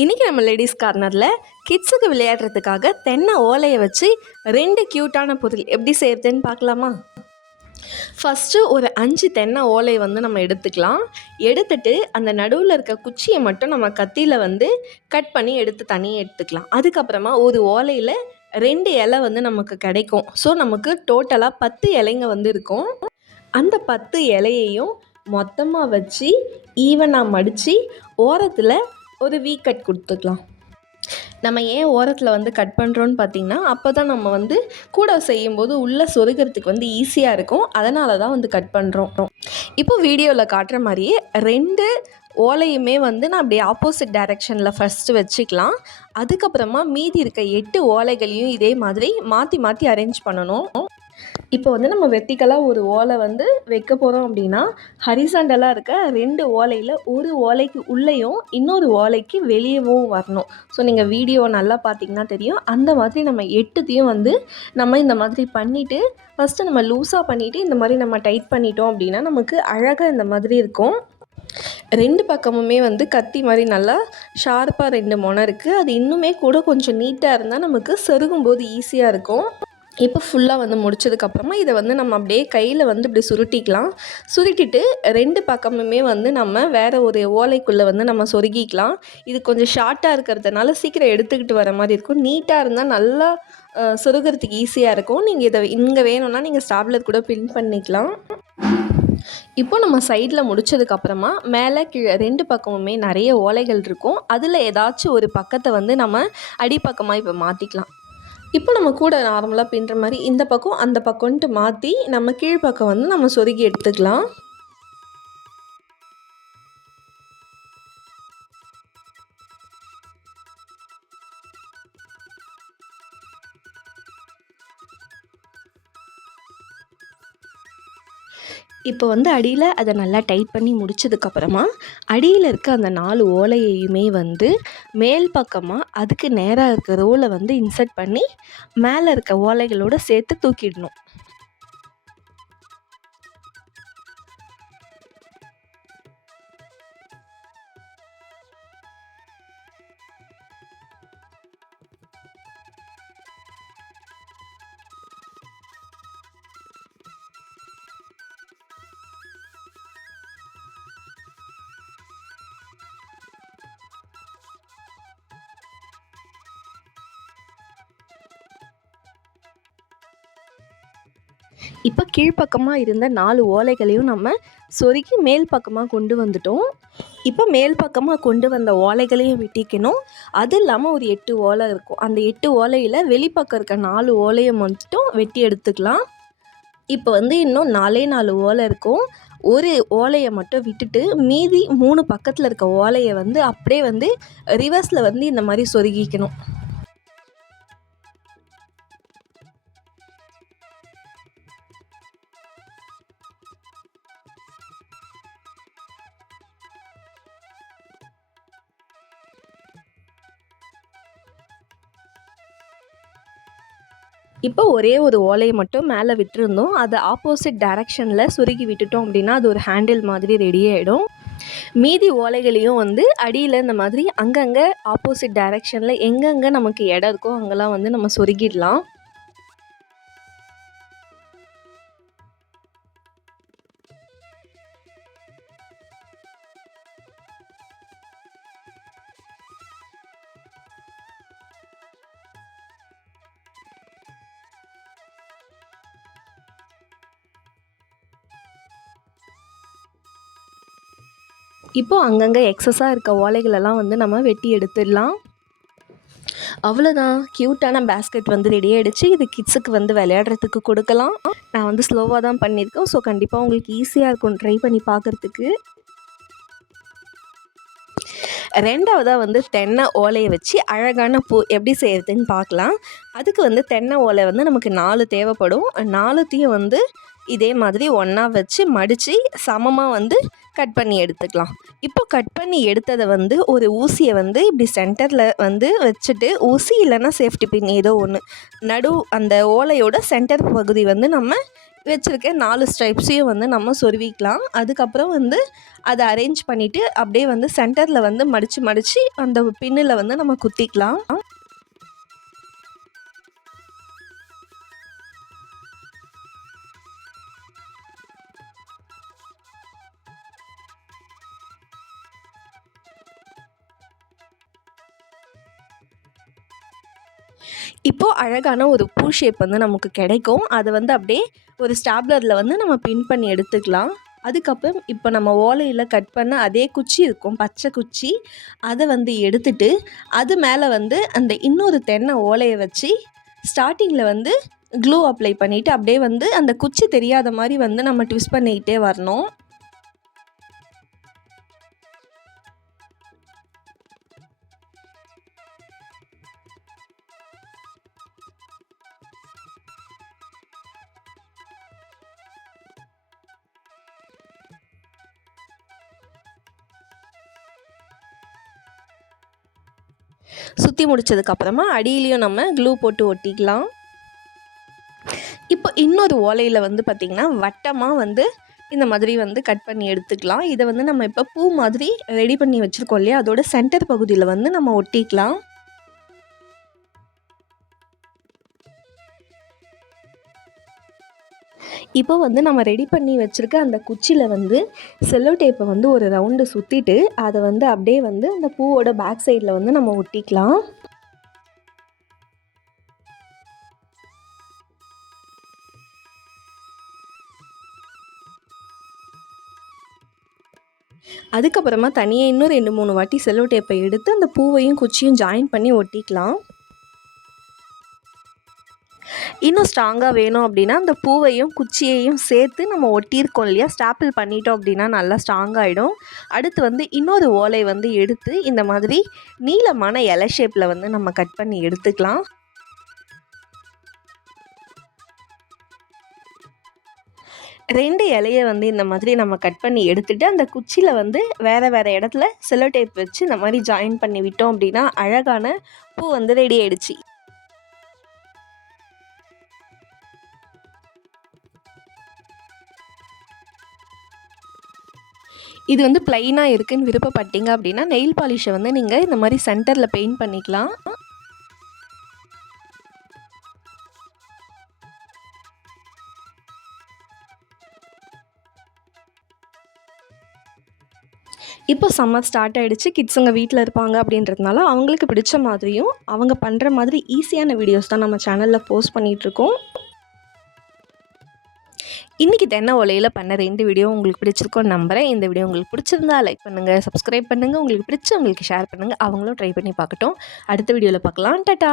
இன்றைக்கி நம்ம லேடிஸ் கார்னரில் கிட்ஸுக்கு விளையாடுறதுக்காக தென்னை ஓலையை வச்சு 2 க்யூட்டான பொருள் எப்படி செய்கிறதுன்னு பார்க்கலாமா? ஃபஸ்ட்டு ஒரு 5 தென்னை ஓலை நம்ம எடுத்துக்கலாம். எடுத்துட்டு அந்த நடுவில் இருக்க குச்சியை மட்டும் நம்ம கத்தியில் கட் பண்ணி எடுத்து தனியாக எடுத்துக்கலாம். அதுக்கப்புறமா ஒரு ஓலையில் 2 இலை நமக்கு கிடைக்கும். ஸோ நமக்கு டோட்டலாக 10 இலைங்க இருக்கும். அந்த 10 இலையையும் மொத்தமாக வச்சு ஈவனாக மடித்து ஓரத்தில் ஒரு வீ கட் கொடுத்துக்கலாம். நம்ம ஏன் ஓரத்தில் கட் பண்ணுறோன்னு பார்த்திங்கன்னா, அப்போ தான் நம்ம கூட செய்யும்போது உள்ளே சொருகிறதுக்கு ஈஸியாக இருக்கும். அதனால தான் கட் பண்ணுறோம். இப்போ வீடியோவில் காட்டுற மாதிரியே 2 ஓலையுமே நான் அப்படியே ஆப்போசிட் டைரெக்ஷனில் ஃபஸ்ட்டு வச்சுக்கலாம். அதுக்கப்புறமா மீதி இருக்க 8 ஓலைகளையும் இதே மாதிரி மாற்றி மாற்றி அரேஞ்ச் பண்ணணும். இப்போ நம்ம வெர்டிக்கலாக ஒரு ஓலை வைக்க போகிறோம் அப்படின்னா, ஹரிசாண்டலாக இருக்க 2 ஓலையில் ஒரு ஓலைக்கு உள்ளேயும் இன்னொரு ஓலைக்கு வெளியவும் வரணும். ஸோ நீங்கள் வீடியோ நல்லா பார்த்தீங்கன்னா தெரியும். அந்த மாதிரி நம்ம 8த்தையும் நம்ம இந்த மாதிரி பண்ணிவிட்டு ஃபஸ்ட்டு நம்ம லூஸாக பண்ணிவிட்டு இந்த மாதிரி நம்ம டைட் பண்ணிட்டோம் அப்படின்னா நமக்கு அழகாக இந்த மாதிரி இருக்கும். 2 பக்கமுமே கத்தி மாதிரி நல்லா ஷார்ப்பாக 2 முனை இருக்குது. அது இன்னுமே கூட கொஞ்சம் நீட்டாக இருந்தால் நமக்கு செருகும்போது ஈஸியாக இருக்கும். இப்போ ஃபுல்லாக முடிச்சதுக்கப்புறமா இதை நம்ம அப்படியே கையில் இப்படி சுருட்டிக்கலாம். சுருட்டிட்டு 2 பக்கமுமே நம்ம வேறு ஒரு ஓலைக்குள்ளே நம்ம சொருகிக்கலாம். இது கொஞ்சம் ஷார்ட்டாக இருக்கிறதுனால சீக்கிரம் எடுத்துக்கிட்டு வர மாதிரி இருக்கும். நீட்டாக இருந்தால் நல்லா சொருகிறதுக்கு ஈஸியாக இருக்கும். நீங்கள் இதை இங்கே வேணும்னா நீங்கள் ஸ்டாப்லர் கூட பின் பண்ணிக்கலாம். இப்போ நம்ம சைடில் முடித்ததுக்கப்புறமா மேலே கீழே 2 பக்கமுமே நிறைய ஓலைகள் இருக்கும். அதில் ஏதாச்சும் ஒரு பக்கத்தை நம்ம அடிப்பக்கமாக இப்போ மாற்றிக்கலாம். இப்போ நம்ம கூட நார்மலாக பின்னுற மாதிரி இந்த பக்கம் அந்த பக்கம்ன்ட்டு மாற்றி நம்ம கீழ்ப்பக்கம் நம்ம சொருகி எடுத்துக்கலாம். இப்போ அடியில் அதை நல்லா டைட் பண்ணி முடிச்சதுக்கப்புறமா அடியில் இருக்க அந்த 4 ஓலையையுமே மேல் பக்கமாக அதுக்கு நேராக இருக்க ரோலை இன்சர்ட் பண்ணி மேலே இருக்க ஓலைகளோடு சேர்த்து தூக்கிடணும். இப்போ கீழ்ப்பக்கமாக இருந்த 4 ஓலைகளையும் நம்ம சொருகி மேல் பக்கமாக கொண்டு வந்துட்டோம். இப்போ மேல் பக்கமாக கொண்டு வந்த ஓலைகளையும் வெட்டிக்கணும். அது இல்லாமல் ஒரு 8 ஓலை இருக்கும். அந்த 8 ஓலையில் வெளிப்பக்கம் இருக்க 4 ஓலையை மட்டும் வெட்டி எடுத்துக்கலாம். இப்போ இன்னும் 4 ஓலை இருக்கும். ஒரு ஓலையை மட்டும் விட்டுட்டு மீதி 3 பக்கத்தில் இருக்க ஓலையை அப்படியே ரிவர்ஸில் இந்த மாதிரி சொருகிக்கணும். இப்போ ஒரே ஒரு ஓலையை மட்டும் மேலே விட்டுருந்தோம். அதை ஆப்போசிட் டைரக்ஷனில் சுருகி விட்டுட்டோம் அப்படின்னா அது ஒரு ஹேண்டில் மாதிரி ரெடி ஆகிடும். மீதி ஓலைகளையும் அடியில் இந்த மாதிரி அங்கங்கே ஆப்போசிட் டைரக்ஷனில் எங்கெங்கே நமக்கு இடம் இருக்கோ அங்கெல்லாம் நம்ம சொருகிடலாம். இப்போது அங்கங்கே எக்ஸஸாக இருக்க ஓலைகளெல்லாம் நம்ம வெட்டி எடுத்துடலாம். அவ்வளோதான், க்யூட்டான பேஸ்கெட் ரெடி ஆகிடுச்சு. இது கிட்ஸுக்கு விளையாடுறதுக்கு கொடுக்கலாம். நான் ஸ்லோவாக தான் பண்ணியிருக்கேன். ஸோ கண்டிப்பாக உங்களுக்கு ஈஸியாக இருக்கும் ட்ரை பண்ணி பார்க்குறதுக்கு. ரெண்டாவதாக தென்னை ஓலையை வச்சு அழகான பூ எப்படி செய்கிறதுன்னு பார்க்கலாம். அதுக்கு தென்னை ஓலை நமக்கு 4 தேவைப்படும். 4த்தையும் இதே மாதிரி ஒன்றா வச்சு மடித்து சமமாக கட் பண்ணி எடுத்துக்கலாம். இப்போ கட் பண்ணி எடுத்ததை ஒரு ஊசியை இப்படி சென்டரில் வச்சுட்டு, ஊசி இல்லைன்னா சேஃப்டி பின் ஏதோ ஒன்று அந்த ஓலையோட சென்டர் பகுதி நம்ம வச்சுருக்க 4 ஸ்ட்ரைப்ஸையும் வந்து நம்ம சொருவிக்கலாம். அதுக்கப்புறம் வந்து அதை அரேஞ்ச் பண்ணிவிட்டு அப்படியே வந்து சென்டரில் வந்து மடித்து அந்த பின்னில் வந்து நம்ம குத்திக்கலாம். இப்போது அழகான ஒரு பூ ஷேப் வந்து நமக்கு கிடைக்கும். அதை வந்து அப்படியே ஒரு ஸ்டாப்லரில் வந்து நம்ம பின் பண்ணி எடுத்துக்கலாம். அதுக்கப்புறம் இப்போ நம்ம ஓலையில் கட் பண்ண அதே குச்சி இருக்கும், பச்சை குச்சி. அதை வந்து எடுத்துட்டு அது மேலே வந்து அந்த இன்னொரு தென்னை ஓலையை வச்சு ஸ்டார்டிங்கில் வந்து க்ளூ அப்ளை பண்ணிவிட்டு அப்படியே வந்து அந்த குச்சி தெரியாத மாதிரி வந்து நம்ம ட்விஸ்ட் பண்ணிக்கிட்டே வரணும். சுற்றி முடித்ததுக்கப்புறமா அடியிலையும் நம்ம க்ளூ போட்டு ஒட்டிக்கலாம். இப்போ இன்னொரு ஓலையில் வந்து பார்த்திங்கன்னா வட்டமாக வந்து இந்த மாதிரி வந்து கட் பண்ணி எடுத்துக்கலாம். இதை வந்து நம்ம இப்போ பூ மாதிரி ரெடி பண்ணி வச்சுருக்கோம் இல்லையா, அதோட சென்டர் பகுதியில் வந்து நம்ம ஒட்டிக்கலாம். இப்போ வந்து நம்ம ரெடி பண்ணி வச்சுருக்க அந்த குச்சியில் வந்து செல்லோ டேப்பை வந்து ஒரு ரவுண்டு சுற்றிட்டு அதை வந்து அப்படியே வந்து அந்த பூவோட பேக் சைடில் வந்து நம்ம ஒட்டிக்கலாம். அதுக்கப்புறமா தனியாக இன்னும் 2-3 வாட்டி செல்லோ டேப்பை எடுத்து அந்த பூவையும் குச்சியும் ஜாயின் பண்ணி ஒட்டிக்கலாம். இன்னும் ஸ்ட்ராங்காக வேணும் அப்படின்னா அந்த பூவையும் குச்சியையும் சேர்த்து நம்ம ஒட்டியிருக்கோம் இல்லையா, ஸ்டாப்பிள் பண்ணிட்டோம் அப்படின்னா நல்லா ஸ்ட்ராங்காகிடும். அடுத்து வந்து இன்னொரு ஓலை வந்து எடுத்து இந்த மாதிரி நீளமான இலை ஷேப்பில் வந்து நம்ம கட் பண்ணி எடுத்துக்கலாம். ரெண்டு இலையை வந்து இந்த மாதிரி நம்ம கட் பண்ணி எடுத்துகிட்டு அந்த குச்சியில் வந்து வேறு இடத்துல செல்லோ டேப் வச்சு இந்த மாதிரி ஜாயின் பண்ணி விட்டோம் அப்படின்னா அழகான பூ வந்து ரெடி ஆகிடுச்சு. இது வந்து ப்ளைனாக இருக்குதுன்னு விருப்பப்பட்டீங்க அப்படின்னா நெயில் பாலிஷை வந்து நீங்கள் இந்த மாதிரி சென்டரில் பெயிண்ட் பண்ணிக்கலாம். இப்போ சம்மர் ஸ்டார்ட் ஆகிடுச்சு. கிட்ஸுங்க வீட்டில் இருப்பாங்க அப்படின்றதுனால அவங்களுக்கு பிடிச்ச மாதிரியும் அவங்க பண்ணுற மாதிரி ஈஸியான வீடியோஸ் தான் நம்ம சேனலில் போஸ்ட் பண்ணிகிட்ருக்கோம். இன்றைக்கி தென்னை ஓலையில் பண்ண 2 வீடியோ உங்களுக்கு பிடிச்சிருக்கோன்னு நம்புகிறேன். இந்த வீடியோ உங்களுக்கு பிடிச்சிருந்தா லைக் பண்ணுங்கள், சப்ஸ்கிரைப் பண்ணுங்கள், உங்களுக்கு பிடிச்சவங்களுக்கு ஷேர் பண்ணுங்கள், அவங்களும் ட்ரை பண்ணி பார்க்கட்டும். அடுத்த வீடியோவில் பார்க்கலாம். டாடா.